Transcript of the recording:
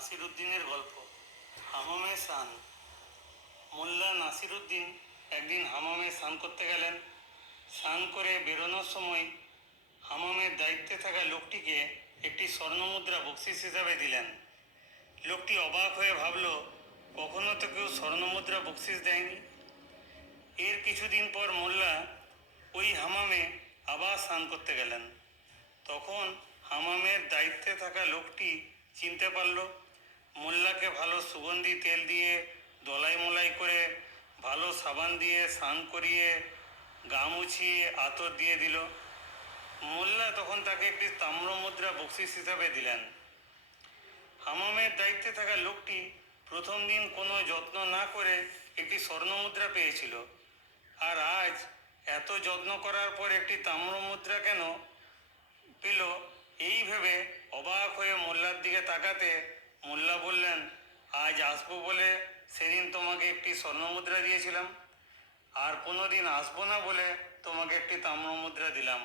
নাসিরুদ্দিনের গল্প। হামামে স্নান। মোল্লা নাসিরুদ্দিন একদিন হামামে স্নান করতে গেলেন। স্নান করে বেরোনোর সময় হামামের দায়িত্বে থাকা লোকটিকে একটি স্বর্ণমুদ্রা বকশিস হিসাবে দিলেন। লোকটি অবাক হয়ে ভাবল, কখনো তো কেউ স্বর্ণমুদ্রা বকশিস দেয়নি। এর কিছুদিন পর মোল্লা ওই হামামে আবার স্নান করতে গেলেন। তখন হামামের দায়িত্বে থাকা লোকটি চিনতে পারল। মোল্লাকে ভালো সুগন্ধি তেল দিয়ে দলাই মলাই করে ভালো সাবান দিয়ে স্নান করিয়ে গা মুছিয়ে আতর দিয়ে দিল। মোল্লা তখন তাকে একটি তাম্রমুদ্রা বকশিস হিসাবে দিলেন। হামামের দায়িত্বে থাকা লোকটি প্রথম দিন কোনো যত্ন না করে একটি স্বর্ণমুদ্রা পেয়েছিল, আর আজ এত যত্ন করার পর একটি তাম্রমুদ্রা কেন পেল, এই ভেবে অবাক হয়ে মোল্লার দিকে তাকাতে মোল্লা বললেন, আজ আসবো বলে সেদিন তোমাকে একটি স্বর্ণমুদ্রা দিয়েছিলাম, আর কোনো দিন আসবো না বলে তোমাকে একটি তাম্রমুদ্রা দিলাম।